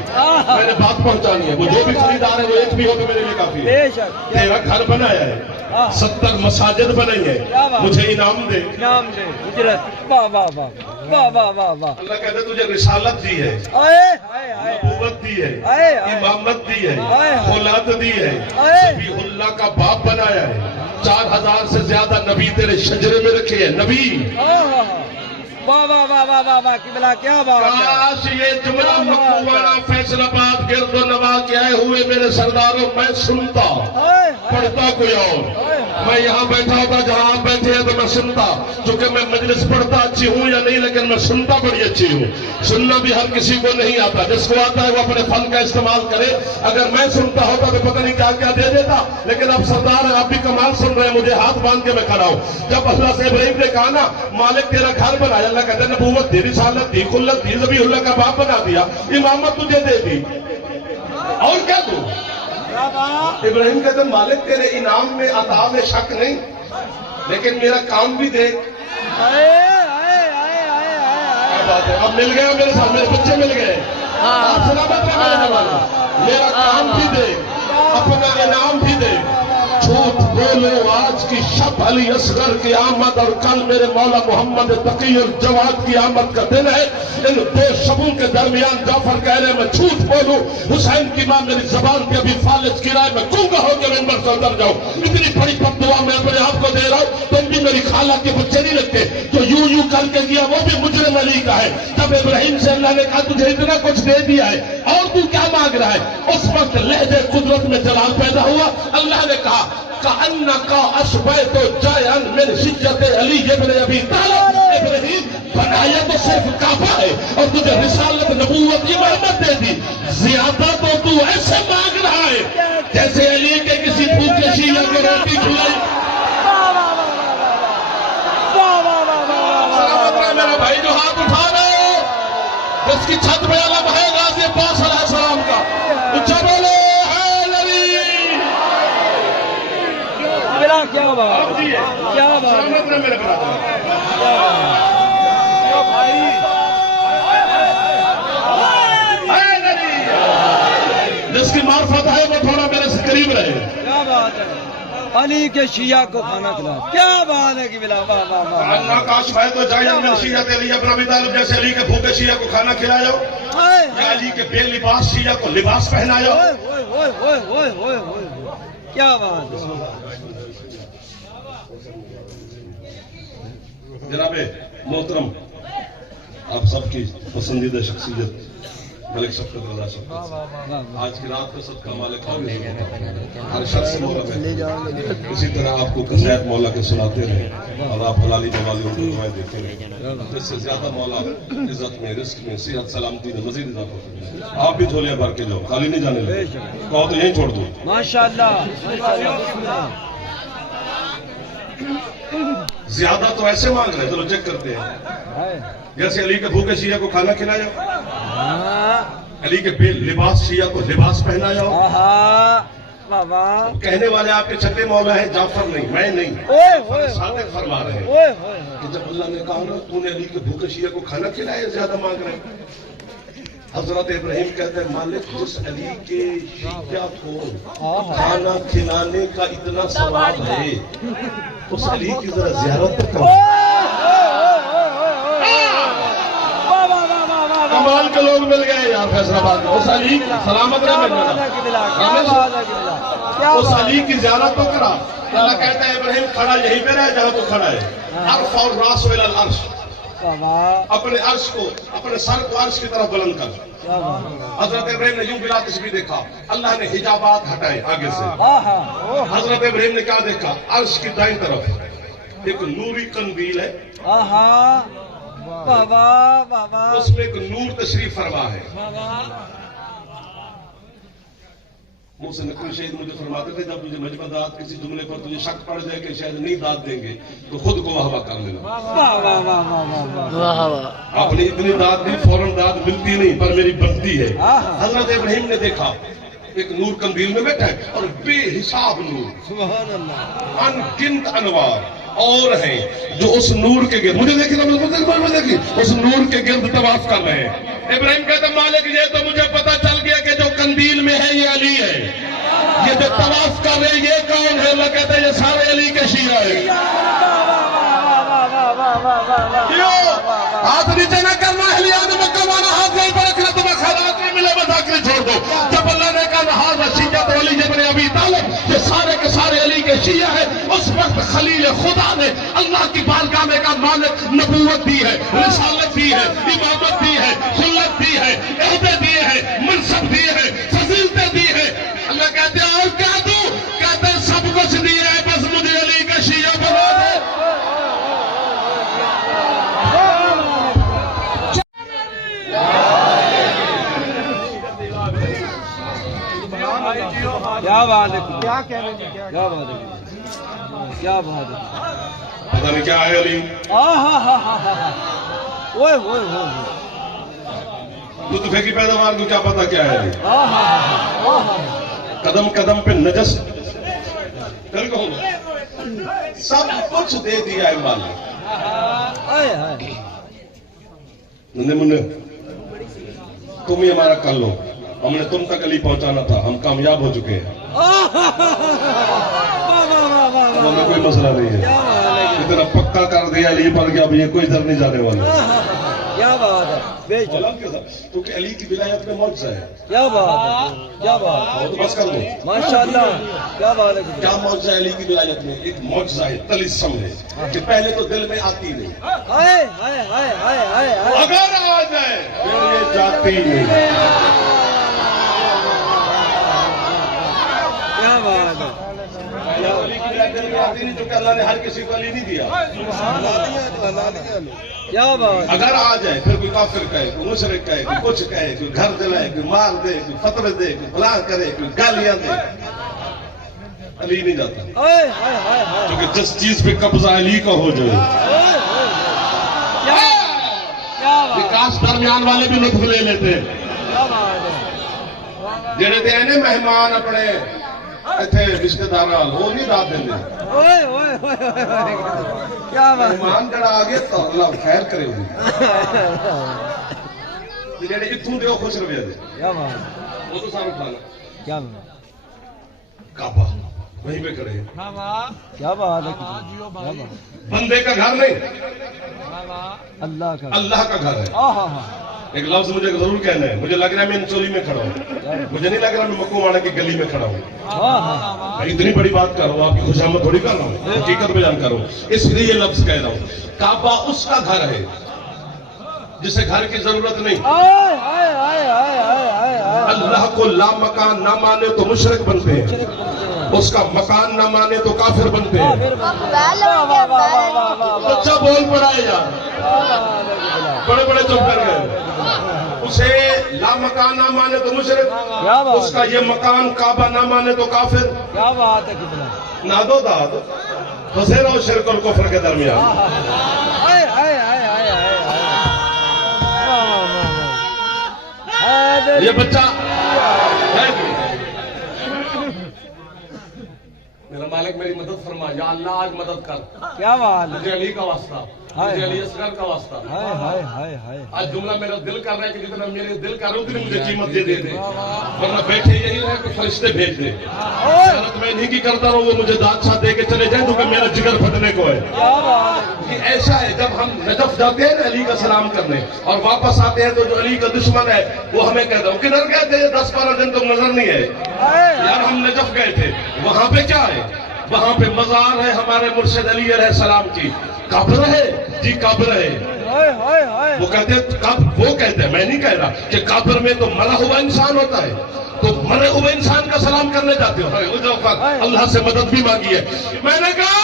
मैंने बात पहुंचानी है। वो जो भी खरीदार है वो एक भी हो तो मेरे लिए काफी है। बेशक तेरा घर बनाया है, 70 मसाजिद बनाई है, मुझे इनाम दे। नाम दे उजरत वाह वाह वाह वाह वाह वाह वाह अल्लाह कहते तुझे रिसालत दी है, हाय हाय हाय नबूवत दी है, हाय हाय इमामत दी है, हाय। औलाद दी है, हाय। नबीउल्लाह का बाप बनाया है। 4000 से ज्यादा नबी तेरे शजरे में रखे हैं। नबी वाह वाह वाह वाह वाह वाह किबला क्या बात है। काश ये जुमला मकबूवाना फैसलाबाद गिरदो नवा के आए हुए मेरे सरदारों मैं सुनता, हाय पढ़ता कोई और। मैं यहाँ बैठा होता जहाँ आप बैठे हैं तो मैं सुनता, क्योंकि मैं मजलिस पढ़ता अच्छी हूँ या नहीं, लेकिन मैं सुनता बड़ी अच्छी हूँ। सुनना भी हर किसी को नहीं आता, जिसको आता है वो अपने फन का इस्तेमाल करे। अगर मैं सुनता होता तो पता नहीं क्या क्या दे देता, लेकिन अब सरदार है, आप भी कमाल सुन रहे हैं, मुझे हाथ बांध के मैं खड़ा हूँ। जब अल्लाह से इब्राहिम ने कहा ना मालिक तेरा घर बनाया, अल्लाह कहते नबूवत दी, रिसालत दी, खुल्लत दी, ज़बीहुल्लाह का बाप बना दिया, इमामत तुझे दे दी, और क्या तू। इब्राहिम कहते मालिक तेरे इनाम में अता में शक नहीं, लेकिन मेरा काम भी दे। क्या बात है, अब मिल गया मेरे साथ, मेरे बच्चे मिल गए, आप सलामत रहे मेरे वाला। मेरा काम भी दे, अपना इनाम भी दे। झूठ बोलो आज की शब अली असगर की आमद और कल मेरे मौला मोहम्मद तकी और जवाद की आमद का दिन है। इन दो शबों के दरमियान जाफर कह रहे मैं झूठ बोलूं, हुसैन की मां मेरी जबान पे अभी फालिज गिराए, मैं गूंगा होकर मिंबर से उतर जाऊं। इतनी बड़ी बद्दुआ मैं अपने आप को दे रहा हूं, तुम भी मेरी खाला के बच्चे नहीं लगते। जो यूं यूं करके गया वो भी मुजरिम अली का है। तब इब्राहिम से अल्लाह ने कहा तुझे इतना कुछ दे दिया है और तू क्या मांग रहा है। उस वक्त लहजे कुदरत में जलाल पैदा हुआ। अल्लाह ने कहा अन्ना का अशबे तो जायन मेरे शिज्जत अली इब्न अबी तालिब। इब्राहिम बनाया तो सिर्फ काबा है और तुझे रिसालत नबूवत इमामत दे दी, ज्यादा तो तू ऐसे मांग रहा है जैसे अली के किसी भूखे शीला को रोटी खिलाई। सलामत रहे मेरा भाई जो हाथ उठा रहे हो, उसकी छत पे आलम है गाजी पास अलैहिस्सलाम का, ऊंचा बोले क्या बात क्या बात मेरे जिसकी मार्फत है वो थोड़ा मेरे से करीब रहे। क्या बात है, अली के शिया को खाना खिला, क्या बात है कि बिला वाह वाह वाह। अल्लाह काश भाई तो जाए शिया के लिए अपना बितालब जैसे अली के भूखे शिया को खाना खिलाओ या अली के बेलिबास शिया को लिबास पहनाओ। क्या बात है। जनाबे मोहतरम आप सबकी पसंदीदा शख्सियत मलिक शफकत रज़ा साहब, आज की रात को सबका मालिक हर शख्स से मौला में इसी तरह आपको कसायत मौला के सुनाते रहे और आप हलाली जवाली उनको दुआएं देते रहे। इससे ज्यादा मौला इज्जत में, रिस्क में, सेहत सलामती में मजीद इजाफा करें। आप भी झोलियां भर के जाओ, खाली नहीं जाने लगे, कहो तो यहीं छोड़ दो। माशाअल्लाह ज्यादा तो ऐसे मांग रहे, चलो चेक करते हैं। जैसे अली के भूखे शिया को खाना खिलाया, अली के बेल लिबास शिया को लिबास पहनाया। कहने वाले आपके छठे मौला है, जाफर नहीं, मैं नहीं, सादिक फरमा रहे हैं कि जब अल्लाह ने कहा ना तूने अली के भूखे शिया को खाना खिलाया, ज्यादा मांग रहे। हजरत इब्राहिम कहते हैं मालिक जिस अली के शिया को खाना खिलाने का इतना सवाब है, उस अली की जरा जियारत तो करो। कमाल के लोग मिल गए यार फैसलाबाद में। उस अली सलामत उस अली की जियारत तो करा। अल्लाह कहता है इब्राहिम खड़ा यहीं पे रहे जहां तो खड़ा है। अर्फ और रास इलल अर्श, अपने अर्श को, अपने सर को अर्श की तरफ बुलंद कर। हजरत इब्राहिम ने यूं बिला तस्वीर देखा, अल्लाह ने हिजाबात हटाए आगे से। हजरत इब्राहिम ने क्या देखा, अर्श की दाईं तरफ एक नूरी कंदील है, उसमें एक नूर तशरीफ फरमा है। मुझसे नकवी शहीद मुझे फरमाते थे, जब मुझे मजमा दाद किसी जुमले पर तुझे शक पड़ जाए कि शायद नहीं दाद देंगे तो खुद को वाहवा कर लेना। आपने इतनी दाद दी, फौरन दाद मिलती नहीं पर मेरी बनती है। हजरत इब्राहिम ने देखा एक नूर कंदील में बैठा है और बेहिसाब नूर, सुभान अल्लाह, अनगिनत अनवार और हैं जो उस नूर के गिर्द, मुझे देखिए उस नूर के गिर्द तवाफ कर रहे हैं। इब्राहिम कहते मालिक ये तो मुझे पता चल गया कि जो कंदील में है ये अली है, ये जो तवाफ कर रहे हैं ये कौन है? मैं कहते ये सारे अली के शिया है। हाथ नीचे न करना, अहलियान मक्का वाला हाथ नहीं पर रखना, तुम्हें खैरात नहीं मिले बस आखिरी छोड़ दो। जब अल्लाह ने कहा हाथ शिया तो अली इब्न अबी तालिब, ये सारे के सारे अली के शिया है, उस वक्त खलील खुदा ने अल्लाह की बारगाह में का मालिक नबूवत दी है, रिसालत दी है, इमामत दी है, खुल्लत दी है, अहदे दिए हैं, मनसब दिए हैं, फजीलतें दी है। अल्लाह कहते हैं और क्या दूं? कहते हैं सब कुछ दिया है, बस मुझे अली का शिया बना दे। क्या बात है, क्या कह रहे हैं, क्या बात है, क्या बात है, पता नहीं क्या है अली। ओए लुत्फे की पैदावार को क्या पता क्या है अली। कदम कदम पे नजस कर कहो, सब कुछ दे दिया है मालिक। नन्हे मुन्ने तुम ही हमारा कर लो, हमने तुम तक अली पहुंचाना था, हम कामयाब हो चुके हैं, हमें कोई मसला नहीं है। इतना पक्का कर दिया अली पर कि अब ये कोई इधर नहीं जाने वाला। क्या बात है, क्योंकि अली की विलायत में मौजज़ा है। क्या बात है, क्या बात है, तो बस कर दो माशाअल्लाह, क्या बात है, क्या मौजज़ा है अली की विलायत में? एक मौजज़ा है, तलिस्म है कि पहले तो दिल में आती नहीं, हाय हाय हाय हाय हाय हाय, अगर आ जाए फिर ये जाती नहीं। क्या बात है, अली की विलायत दिल में आती नहीं, जो कि अल्लाह ने हर किसी को अली नहीं दिया। क्या बात, अगर आ जाए फिर कोई काफिर कहे, कोई मुशरिक कहे, कोई कुछ कहे, कोई घर जलाए, कोई मार दे, कोई फतवे दे, कोई फलां करे, कोई गालियां दे, अली नहीं जाता। हाय हाय हाय हाय, क्योंकि जिस चीज पे कब्जा अली का हो जाए, क्या बात, विकास दरमियान वाले भी लुत्फ ले लेते हैं। क्या बात है, जेड़े ते आने मेहमान अपने इतने रिश्तेदार वो नहीं दाद देंगे। ओए ओए ओए, क्या बात, मेहमान जरा आ गया तो अल्लाह खैर करे, जेड़े इतों दे खुश रहे दे, क्या बात, वो तो सारा खाना क्या बात, काबा वहीं पे खड़े, क्या बात है, क्या बात, बंदे का घर नहीं, अल्लाह का, अल्लाह का घर है। एक लफ्ज मुझे जरूर कहना है, मुझे लग रहा है मैं इंचोली में खड़ा हूँ, मुझे नहीं लग रहा मैं मक्कूवाड़ा की गली में खड़ा हूँ। मैं इतनी बड़ी बात कर रहा हूँ, आपकी खुशामद थोड़ी कर रहा हूँ, हकीकत बयान कर रहा हूँ, इसलिए ये लफ्ज कह रहा हूँ। काबा उसका घर है जिसे घर की जरूरत नहीं। अल्लाह को ला मकान ना माने तो मुशरिक बनते हैं, उसका मकान ना माने तो काफिर बनते हैं। बच्चा बोल पड़ा है यार, बड़े बड़े चुप कर गए। उसे ला मकान ना माने तो मुशरिक, उसका ये मकान काबा ना माने तो काफिर। क्या बात है, कितना ना दो दाद फंसे रहो शिरक और कुफ्र के दरमियान। ये बच्चा मेरा मालिक मेरी मदद फरमा, या अल्लाह आज मदद कर। क्या बात, मुझे अली का वास्ता, मुझे अली असगर का वास्ता। हाय हाय हाय हाय, आज जुमला मेरा दिल कर रहा है कि जितना मेरे दिल कर रहा है उतनी मुझे कीमत दे दे, वरना बैठे यही रहे तो फरिश्ते भेज दे। मेहनत मैं नहीं की करता रहूं, वो मुझे दादशाह दे के चले जाए तो मेरा जिगर फटने को है। क्या बात, ये ऐसा है, जब हम नजफ जाते हैं अली का सलाम करने और वापस आते हैं तो जो अली का दुश्मन है वो हमें कहता है किधर गए थे 10-12 दिन तुम नजर नहीं है यार, हम नजफ गए थे। वहां पे क्या है? वहां पे मजार है हमारे मुर्शिद अली अलैहिस्सलाम की, कब्र है जी, कब्र है। वो कहते हैं, मैं नहीं कह रहा कि कब्र में तो मरा हुआ इंसान होता है, तो मरे हुए इंसान का सलाम करने जाते हो। अल्लाह से मदद भी मांगी है। मैंने कहा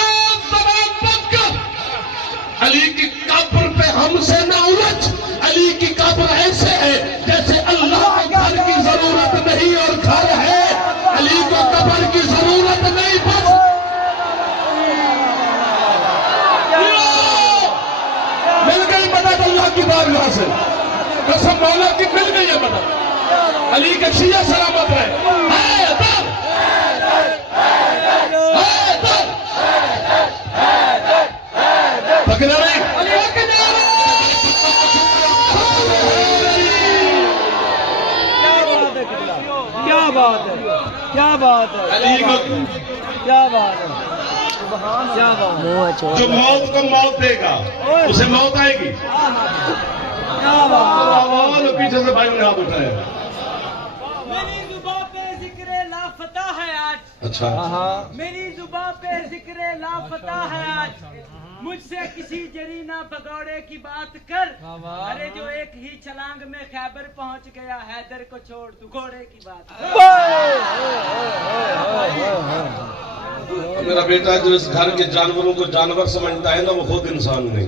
अली की कब्र पे हमसे ना उलझ, अली की कब्र ऐसे है जैसे अल्लाह के घर की जरूरत नहीं और घर है। अली علی کا شیعہ سلامت ہے پکڑا نہیں کیا بات ہے کیا بات ہے علی کو کیا بات ہے کیا بات ہے جو موت کو موت دے گا اسے موت آئے گی. کیا بات اور پیچھے سے بھائیوں نے ہاتھ اٹھایا. میری زباں پہ ذکر لافتہ ہے آج اچھا میری زباں پہ ذکر لافتہ ہے آج مجھ سے کسی جرینا بگوڑے کی بات کر ارے جو ایک ہی چھلانگ میں خیبر پہنچ گیا حیدر کو چھوڑ تو گھوڑے کی بات میرا بیٹا جو اس گھر کے جانوروں کو جانور سمجھتا ہے نا وہ خود انسان نہیں.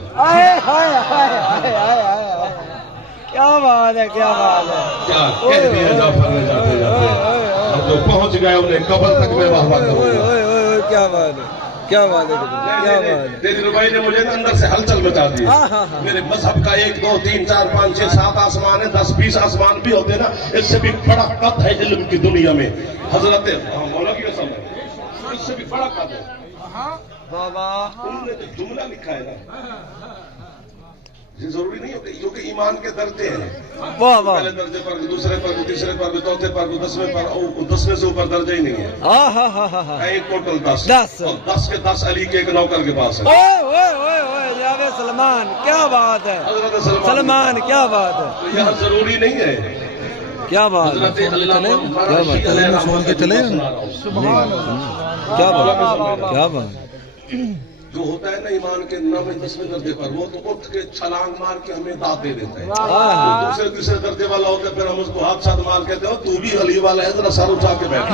کیا بات ہے کیا بات ہے کیا کہہ دیا جعفر نے جاتے جاتے اور جو پہنچ گئے انہیں قبر تک میں واہ واہ کروں گا. کیا بات ہے کیا بات ہے کیا بات ہے تیری ربائی نے مجھے نا اندر سے ہلچل مچا دی. میرے مذہب کا 1 2 3 4 5 6 7 آسمان ہے 10 20 آسمان بھی ہوتے نا اس سے بھی بڑا قد ہے علم کی دنیا میں. حضرت مولا کی قسم ہے اس سے بھی بڑا قد ہے. بابا انہوں نے جو جملہ لکھا ہے نا یہ ضروری نہیں ہوتا کیونکہ ایمان کے درجے ہیں. بابا پہلے درجے پر دوسرے پر تیسرے پر چوتھے پر 10ویں پر 10ویں سے اوپر درجہ ہی نہیں ہے. ایک ٹوٹل 10 اور 10 کے 10 علی کے ایک نوکر کے پاس ہے. جاوید سلمان کیا بات ہے حضرت سلمان کیا بات ہے تو یہاں ضروری نہیں ہے. کیا بات ہے حضرت علامہ مراشی علیہ رحمۃ اللہ سنا رہا ہوں. سبحان اللہ کیا بات کیا بات جو ہوتا ہے نا ایمان کے 9ویں 10ویں درجے پر وہ تو اٹھ کے چھلانگ مار کے ہمیں داد دے دیتا ہے. دوسرے تیسرے درجے والا ہوتا ہے پھر ہم اس کو ہاتھ ساتھ مار کہتے ہیں تو بھی علی والا ہے ذرا سر اٹھا کے بیٹھ.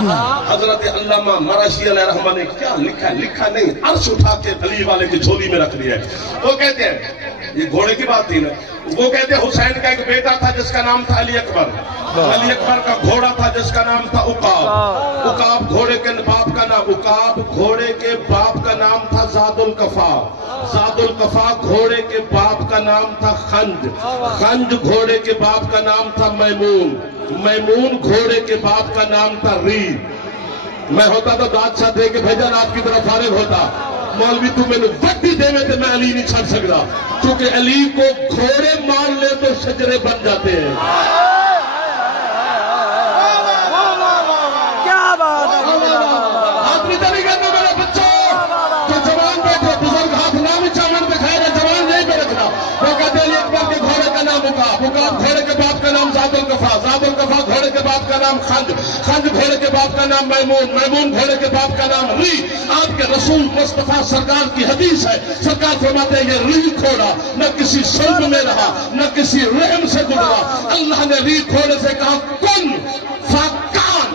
حضرت علامہ مراشی علیہ رحمہ نے کیا لکھا ہے لکھا نہیں عرش اٹھا کے علی والے کی جھولی میں رکھ دیا ہے. وہ کہتے ہیں یہ گھوڑے کی بات تھی نا وہ کہتے ہیں حسین کا ایک بیٹا تھا جس کا نام تھا علی اکبر. علی اکبر کا گھوڑا تھا جس کا نام تھا عقاب. عقاب گھوڑے کے باپ کا نام عقاب گھوڑے کے باپ کا نام تھا زاد القفا. زاد القفا گھوڑے کے باپ کا نام تھا خنج. خنج گھوڑے کے باپ کا نام تھا میمون. میمون گھوڑے کے باپ کا نام تھا ری. میں ہوتا تو بادشاہ دے کے بھیجا رات کی طرف فارغ ہوتا. مولوی تو میں نے وقت دے میں تو میں علی نہیں چھڑ سکتا کیونکہ علی کو گھوڑے مان لے تو شجرے بن جاتے ہیں. کیا بات ہے آدمی تو نہیں کرنا میرے بچوں جو جوان بیٹھے بزرگ ہاتھ نام چامن دکھائے رہے جوان نہیں پہ رکھنا. وہ کہتے ہیں علی اکبر کے گھوڑے کا نام عقاب. عقاب گھوڑے کے باپ کا نام زاد القفا. زاد القفا گھوڑے کے باپ کا نام خنج. خنج گھوڑے کے باپ کا نام میمون. میمون گھوڑے کے باپ کا نام ری. آپ کے رسول مصطفیٰ سرکار کی حدیث ہے سرکار فرماتے ہیں یہ ری گھوڑا نہ کسی صلب میں رہا نہ کسی رحم سے گزرا. اللہ نے ری گھوڑے سے کہا کن فکان.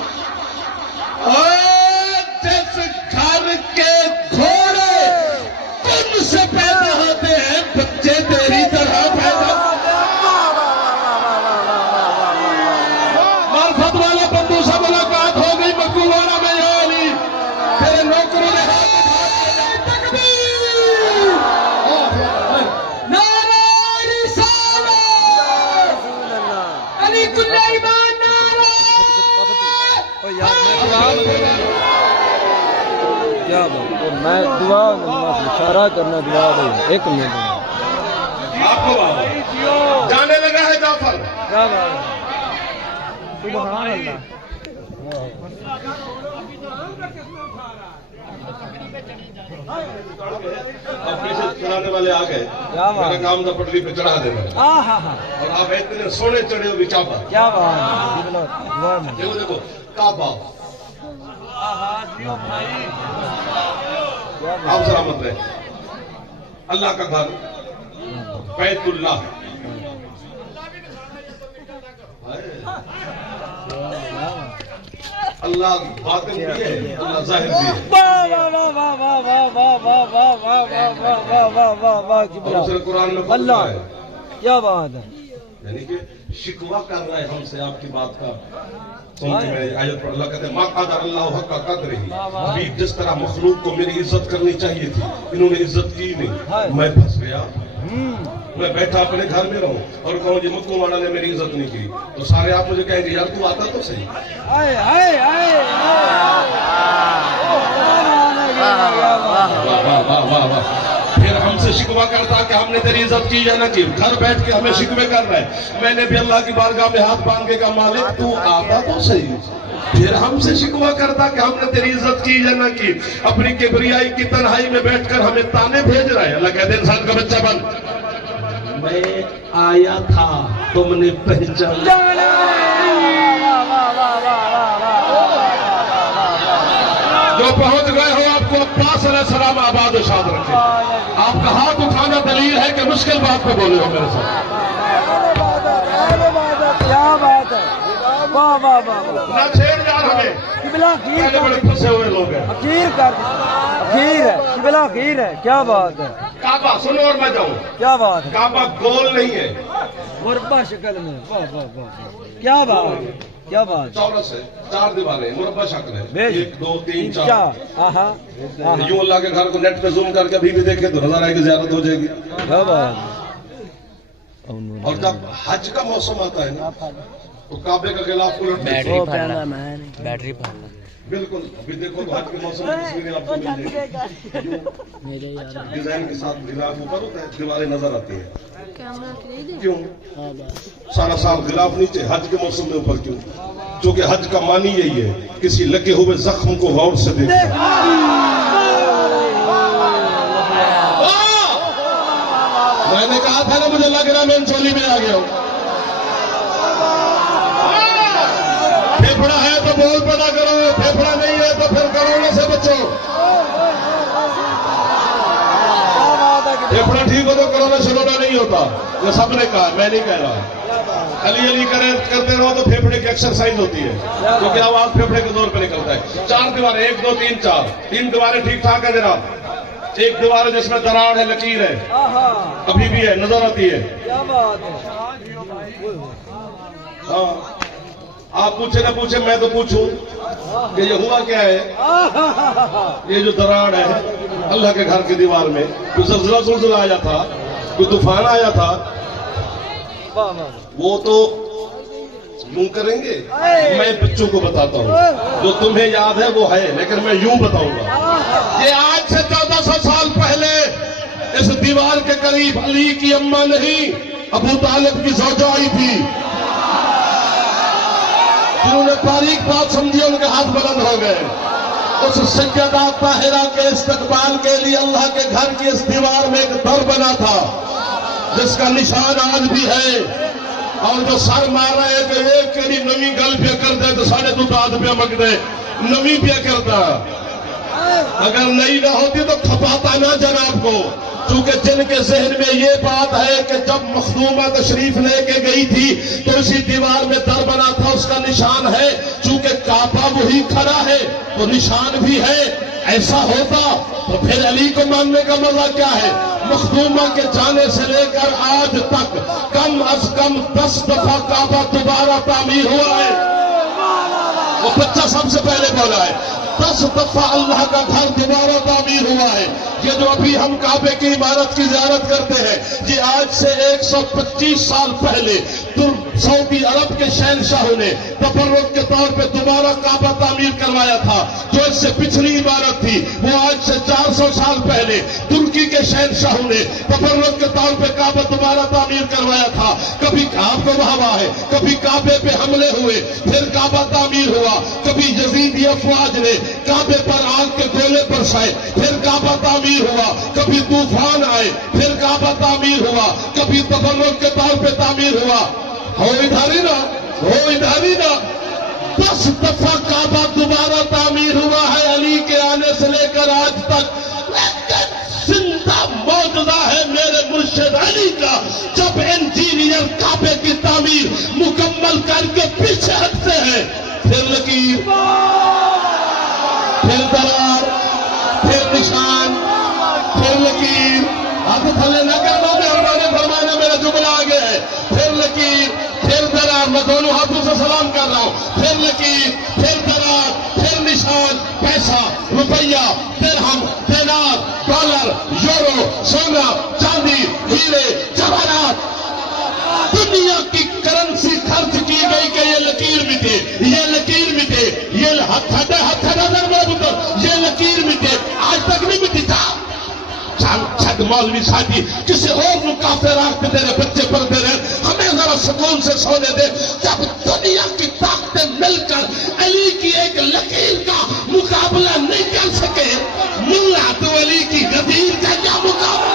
جس گھر کے گھوڑے کن سے پیدا ہوتے ہیں بچے تیری طرح پیدا. معرفت والا بندو سے ملاقات ہو گئی مکو والا میں یا علی تیرے نوکروں نے ہاتھ اٹھا کے تکبیر. نعرہ رسالت علی کل ایمان نعرہ کیا بات میں دعا اشارہ کرنا دعا دے 1 منٹ آپ کو جانے لگا ہے جعفر. کیا بات ہے سبحان اللہ اب پیچھے چڑھانے والے آ گئے میرا کام تھا پٹری پہ چڑھا دینا اور آپ اتنے سونے چڑھے ہو چاپا. کیا بات ہے دیکھو دیکھو کعبہ آپ سلامت رہے. اللہ کا گھر بیت اللہ اللہ باطن بھی ہے اللہ ظاہر بھی ہے. دوسرے قرآن میں اللہ ہے کیا بات ہے یعنی کہ شکوہ کر رہا ہے ہم سے آپ کی بات کا. سن کے میں آیت پر اللہ کہتے ہیں ما قدر اللہ حق قدرہ. ابھی جس طرح مخلوق کو میری عزت کرنی چاہیے تھی انہوں نے عزت کی نہیں. میں پھنس گیا मैं बैठा अपने घर में रहूं और कहूं जी मुक्कू वाला ने मेरी इज्जत नहीं की, तो सारे आप मुझे कहेंगे यार तू आता तो सही। आए आए आए वाह वाह वाह वाह वाह। फिर हमसे शिकवा करता कि हमने तेरी इज्जत की या न की, घर बैठ के हमें शिकवे कर रहा है। मैंने भी अल्लाह की बारगाह में हाथ बांध के कहा मालिक तू आता तो सही। फिर हमसे शिकवा करता कि हमने तेरी इज्जत की या न की, अपनी किबरियाई की तन्हाई में बैठकर हमें ताने भेज रहा है। अल्लाह कहते हैं इंसान का बच्चा बन, मैं आया था तुमने पहचाना। जो पहुंच गए हो आपको अब्बास अलैहिस्सलाम आबाद शाद रखे। आपका हाथ उठाना दलील है कि मुश्किल बात पे बोले हो मेरे साथ। क्या बात है, वाह वाह वाह। ना छेड़ यार हमें, किबला पहले बड़े फंसे हुए लोग हैं। अखीर कर, अखीर है किबला, अखीर है। क्या बात है, काबा सुनो और मैं जाऊं। क्या बात है, काबा गोल नहीं है, मुरब्बा शक्ल में। वाह वाह वाह, क्या बात है, क्या बात। चौरस है, 4 दीवारें, मुरब्बा शक्ल है, बेश। 1 2 3 4। हाँ हाँ, यूं अल्लाह के घर को नेट पे जूम करके अभी भी देखे तो नजर आएगी, जियारत हो जाएगी। क्या बात। और जब हज का मौसम आता है ना तो काबे का गिलाफ उलट बैटरी फाड़ना बिल्कुल। अभी देखो तो हज के मौसम में तस्वीरें आपको मिल जाएगी, डिजाइन के साथ गिलाफ ऊपर होता है, दीवारें नजर आती है। क्यों सारा साल गिलाफ नीचे, हज के मौसम में ऊपर क्यों? क्योंकि हज का मानी यही है, किसी लगे हुए जख्म को गौर से देखना। मैंने कहा था ना मुझे लग रहा मैं चोली में आ गया हूं। फेफड़ा है तो बोल पैदा करो, फेफड़ा नहीं है तो फिर कोरोना से बचो। फेफड़ा ठीक हो तो कोरोना शरोना नहीं होता, ये सबने कहा, मैं नहीं कह रहा। अली अली करते रहो तो फेफड़े की एक्सरसाइज होती है, क्योंकि आवाज फेफड़े के जोर पे निकलता है। 4 दीवारें, 1 2 3 4, 3 दीवारें ठीक ठाक है जनाब। एक दीवार जिसमें दरार है, लकीर है, अभी भी है, नजर आती है। क्या बात है। हाँ आप पूछे ना पूछे, मैं तो पूछूं कि ये हुआ क्या है। ये जो दरार है अल्लाह के घर की दीवार में, कोई ज़लज़ला ज़ुलज़ला आया था, कोई तूफान आया था, वो तो यूं करेंगे। मैं बच्चों को बताता हूँ, जो तुम्हें याद है वो है, लेकिन मैं यूं बताऊंगा। ये आज से 1400 साल पहले इस दीवार के करीब अली की अम्मा नहीं, अबू तालिब की ज़ौजा आई थी। जिन्होंने बारीक बात समझी, उनके हाथ बुलंद हो गए। उस सज्जदा ताहिरा के इस्तकबाल के लिए अल्लाह के घर की इस दीवार में एक दर बना था, जिसका निशान आज भी है। और जो सर मार रहे हैं कि एक केरी नवी गल पे कर दे तो 2.5 दाद पे मग दे, नवी पे करता। अगर नई ना होती तो खपाता ना जनाब को, क्योंकि जिनके जहन में ये बात है कि जब मखदूमा तशरीफ लेके गई थी तो इसी दीवार में दर बना था, उसका निशान है। चूंकि काबा वही खड़ा है तो निशान भी है। ऐसा होता तो फिर अली को मानने का मजा क्या है। मखदूमा के जाने से लेकर आज तक कम अज कम 10 दफा काबा दोबारा तामीर हुआ है। वो बच्चा सबसे पहले बोला है, 10 दफा अल्लाह का घर दोबारा तामीर हुआ है। ये जो अभी हम काबे की इमारत की ज़ियारत करते हैं, ये आज से 125 साल पहले सऊदी अरब के शहनशाह ने तबर्रुक के तौर पे दोबारा काबा तामीर करवाया था। जो इससे पिछली इमारत थी वो आज से 400 साल पहले तुर्की के शहनशाह ने तबर्रुक के तौर पे काबा दोबारा तामीर करवाया था। कभी आपको वाह है, कभी काबे पे हमले हुए, फिर काबा तामीर हुआ। कभी यजीदी अफवाज ने काबे पर आग के गोले बरसाए, फिर काबा तामीर हुआ। कभी तूफान आए, फिर काबा तामीर हुआ। कभी तबर्रुक के तौर पे तामीर हुआ। हो इधर ही ना, हो इधर ही ना। 10 दफा काबा दोबारा तामीर हुआ है अली के आने से लेकर आज तक। जिंदा मौजूदा है मेरे मुर्शिद अली का, जब इंजीनियर काबे की तामीर मुकम्मल करके पीछे हटते हैं, फिर लकीर, फिर दरार, फिर निशान, फिर लकीर। आप थले न करना, हमारे फरमाने मेरा जुमला आ गया है। फिर लकीर, फिर दरार, मैं दोनों हाथों से सलाम कर रहा हूं। फिर लकीर, फिर दरार, फिर निशान। पैसा, रुपया, दिरहम, दिनार, डॉलर, यूरो, सोना, चांदी, हीरे जवाहरात, दुनिया की करेंसी खर्च की गई कि ये लकीर मिटे, ये लकीर मिटे, ये ये लकीर मिटे, आज तक नहीं मिटी था। छद मौलवी साथी किसी और मुकाफे रखते तेरे बच्चे पढ़ते रहे, हमें जरा सुकून से सोने दे। जब दुनिया की ताकतें मिलकर अली की एक लकीर का मुकाबला नहीं कर सके, मुल्ला तो अली की गदीर का क्या मुकाबला।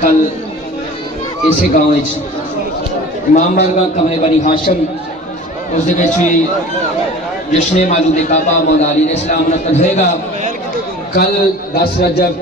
कल इसे गांव इमाम बारगाह कमरे बनी हाशम उस भी जश्न मालूद काबा मौला अली ने सलाम मुनक्कद होएगा। कल 10 रजब